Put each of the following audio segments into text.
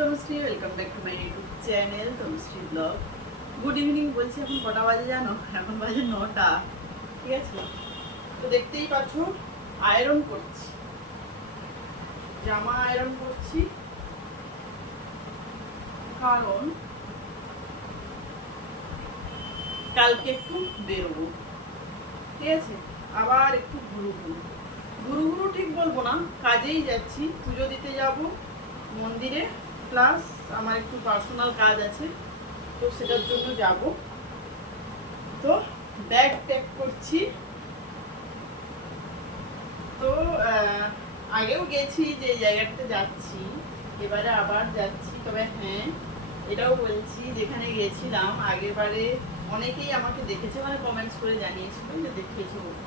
Tanushree, welcome back to my YouTube channel Tanushree blog. Good evening বলছি। এখন কটা বাজে জানো? এখন বাজে 9টা। ঠিক আছে, তো দেখতেই পাচ্ছ আয়রন করছি, জামা আয়রন করছি, কারণ কালকে একটু বেরোবো। ঠিক আছে, আবার একটু ঘুরু ঘুরু ঘুরু ঘুরু ঠিক বলবো না, কাজেই যাচ্ছি, পুজো দিতে যাব মন্দিরে, প্লাস আমার একটু পার্সোনাল কাজ আছে, তো সেটার জন্য যাব। তো ব্যাগ প্যাক করছি। তো আগেও গেছি যে জায়গাটাতে যাচ্ছি, এবারে আবার যাচ্ছি। তবে হ্যাঁ, এটাও বলছি, যেখানে গেছিলাম আগেরবারে অনেকেই আমাকে দেখেছে, মানে কমেন্টস করে জানিয়েছিল যে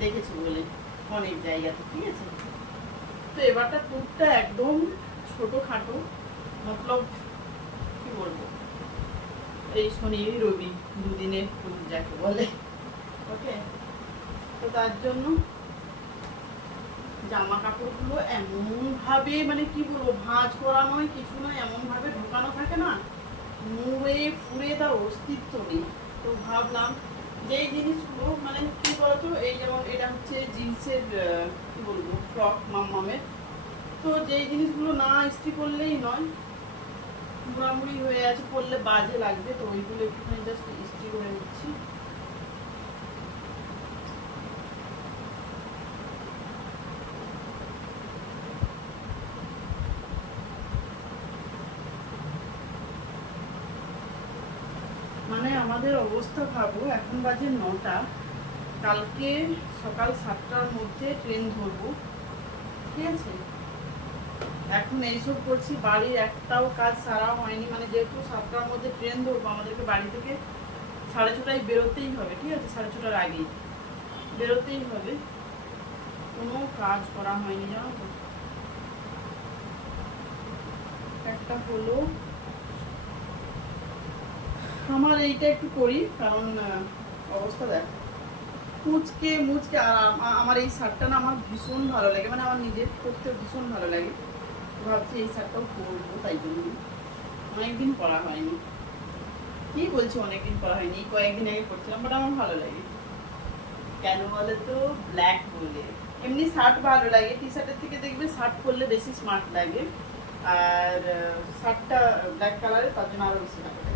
দেখেছো বলে অনেক জায়গাতে। ঠিক আছে, তো এবারটা ট্যুরটা একদম ছোটোখাটো, মতলব কি বলবো, এই শনি রবি দুদিনের ট্যুর যাকে বলে। ওকে, তো তার জন্য জামা কাপড়গুলো এমন ভাবে, মানে কি বলবো, ভাঁজ করা নয় কিছু নয়, এমন ভাবে ঢোকানো থাকে না, মুড়ে ফুড়ে তার অস্তিত্ব নেই। তো ভাবলাম যে এই জিনিসগুলো, মানে কি বলতো, এই যেমন এটা হচ্ছে জিন্সের কি বলবো ফ্রক মামের, তো যেই জিনিসগুলো না ইস্ত্রি করলেই নয়, মুড়ামুড়ি হয়ে আছে, পরলে বাজে লাগবে, তো ওইগুলো একটুখানি জাস্ট ইস্ত্রি করে নিচ্ছি। মানে আমাদের অবস্থা ভাবো, এখন বাজে 9টা, কালকে সকাল 7টার মধ্যে ট্রেন ধরবো। ঠিক আছে, এখন এইসব করছি, বাড়ির একটাও কাজ সারা হয়নি, মানে যেহেতু 7টার মধ্যে ট্রেন ধরবো, আমাদেরকে বাড়ি থেকে 6:30টায় বেরোতেই হবে। ঠিক আছে, 6:30টার আগেই বেরোতেই হবে, কোনো কাজ করা হয়নি জানো তো। একটা হলো আমার এইটা একটু করি, কারণ অবস্থা দেখো মুচকে মুচকে, আর আমার এই শার্টটা না আমার ভীষণ ভালো লাগে, মানে আমার নিজের করতে ভীষণ ভালো লাগে। ভাবছি এই শার্টটাও পরবো, তাই জন্য অনেকদিন পরা হয়নি। কি বলছি অনেকদিন পরা হয়নি, কয়েকদিন আগে পরছিলাম, বাট আমার ভালো লাগে। কেন বলে তো, ব্ল্যাক বলে। এমনি শার্ট ভালো লাগে, টি শার্টের থেকে দেখবে শার্ট পরলে বেশি স্মার্ট লাগে, আর শার্টটা ব্ল্যাক কালারের, তার জন্য আরো বেশি ভালো লাগে।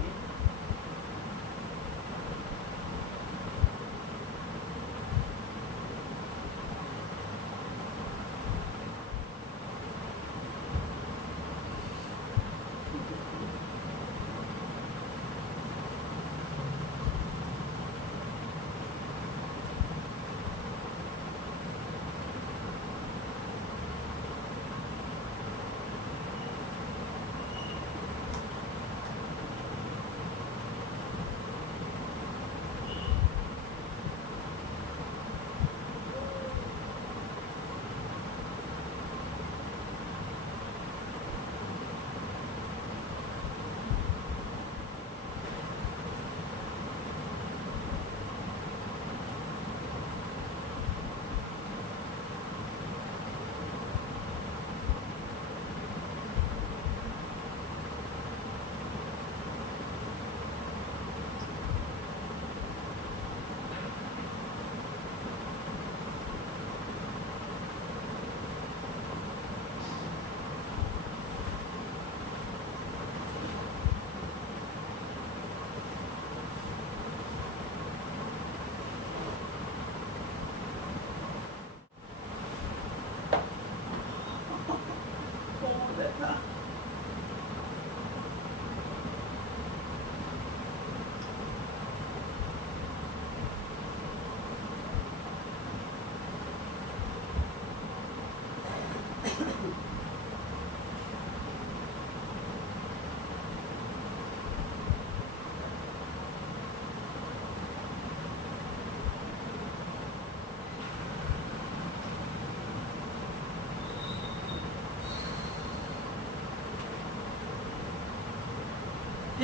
কোমর ব্যথা।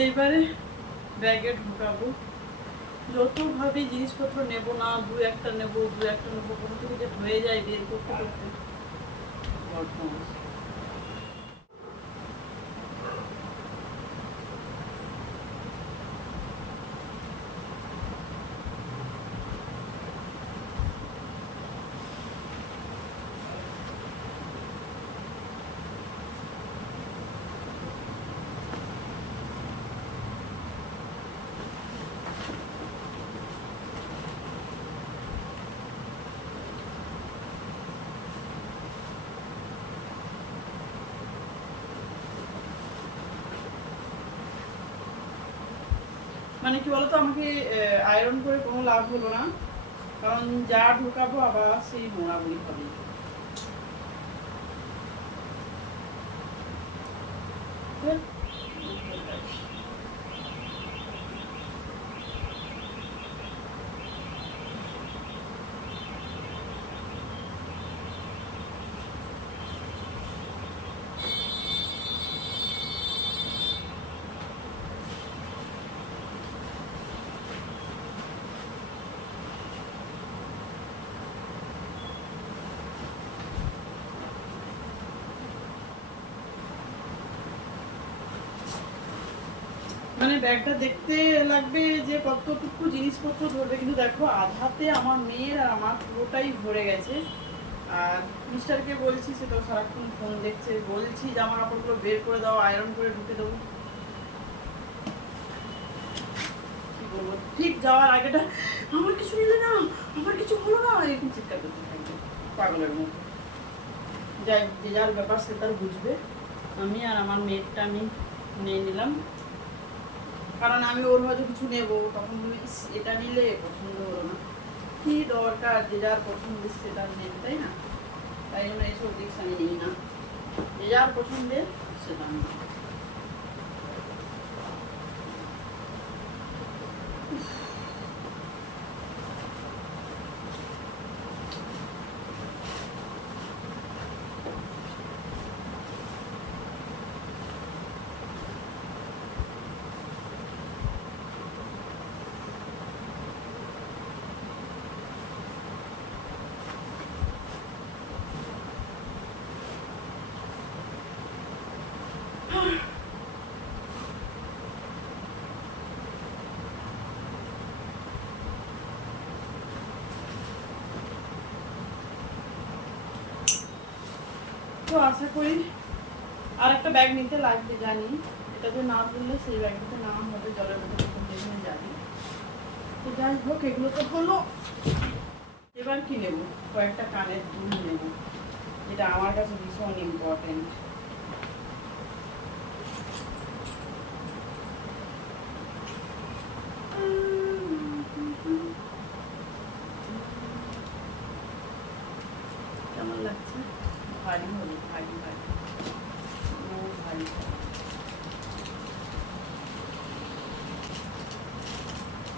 এইবারে ব্যাগে ঢুকাবো, যত ভাবে জিনিসপত্র নেবো না, দু একটা নেবো কোথা থেকে যে হয়ে যায় বের করতে করতে। মানে কি বলতো, আমাকে আয়রন করে কোনো লাভ হলো না, কারণ যা ঢোকাবো আবার সেই মোড়াগুলি হবে। মানে ব্যাগটা দেখতে লাগবে যে কতটুকু জিনিসপত্র ধরবে, কিন্তু দেখো আধাতে আমার মেয়ের আর আমার পুরোটাই ভরে গেছে। আর মিস্টারকে বলছি, সে তো সারাক্ষণ ফোন দেখছে, বলছি জামা কাপড়গুলো বের করে দাও, আয়রন করে ঢুকে দেবো। কি বলবো, ঠিক যাওয়ার আগেটা আমার কিছু নিলে না, আমার কিছু হলো না, এরকম চিৎকার করতে থাকবে পাগলের মতো। যাই, যে যার ব্যাপার সে তার বুঝবে। আমি আর আমার মেয়েরটা আমি নিয়ে নিলাম, কারণ আমি ওর হয়তো কিছু নেবো, তখন তুমি এটা নিলে পছন্দ হলো না, কি দরকার, যে যার পছন্দের সেটা নেবে, তাই না? তাই জন্য এইসব দিক আমি নিই না, যে যার পছন্দের সেটা আমি নিই। তো আশা করি আর একটা ব্যাগ নিতে লাগবে, জানি এটাতে না বললে সেই ব্যাগটাতে নাম হবে, জলের মধ্যে যেখানে যাবি। তো যাই হোক, এগুলো তো হলো। এবার কি নেবো, কয়েকটা কানের দুল নেব, যেটা আমার কাছে ভীষণ ইম্পর্টেন্ট। কেমন লাগছে? ভারী হলো, ভারী ভারী, ও ভারী।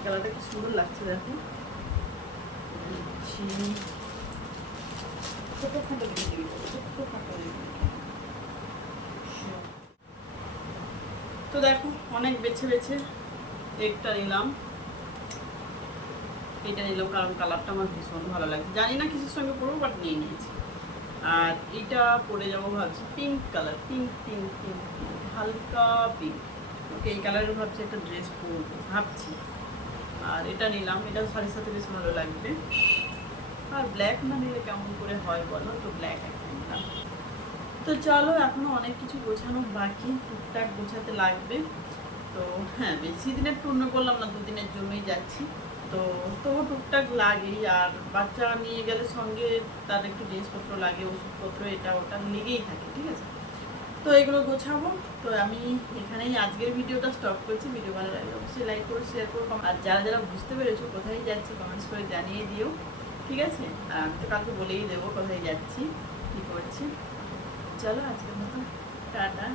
কালারটা কি সুন্দর লাগছে দেখো। ছোটখাটো ভিডিও, ছোটখাটো তো দেখো, অনেক বেছে বেছে একটা নিলাম, এটা নিলাম কারণ কালারটা আমার ভীষণ ভালো লাগছে, জানি না কিছুর সঙ্গে পরবো, বাট নিয়ে নিয়েছি। আর এটা পরে যাবো ভাবছি pink colour, pink pink pink pink, হালকা পিঙ্ক। ওকে, এই কালারের ভাবছি একটা ড্রেস পরবো ভাবছি। আর এটা নিলাম, এটা শাড়ির সাথে বেশ ভালো লাগবে। আর ব্ল্যাক না নিলে কেমন করে হয় বলো, তো ব্ল্যাক একটা নিলাম। তো চলো, এখনো অনেক কিছু গোছানো বাকি, টুকটাক গোছাতে লাগবে। তো হ্যাঁ, বেশি দিনের ট্যুর করলাম না, দুদিনের জন্যই যাচ্ছি, তো তবু টুকটাক লাগেই। আর বাচ্চা নিয়ে গেলে সঙ্গে তার একটু জিনিসপত্র লাগে, ওষুধপত্র এটা ওটা লেগেই থাকে, ঠিক আছে? তো এগুলো গোছাবো। তো আমি এখানেই আজকের ভিডিওটা স্টপ করছি। ভিডিও ভালো লাগলে অবশ্যই লাইক করো, শেয়ার করো, আর যারা যারা বুঝতে পেরেছো কোথায় যাচ্ছি কমেন্টস করে জানিয়ে দিও, ঠিক আছে? আর আমি তো কালকে বলেই দেবো কোথায় যাচ্ছি, কী করছি। চলো আজকের মতো টাটা।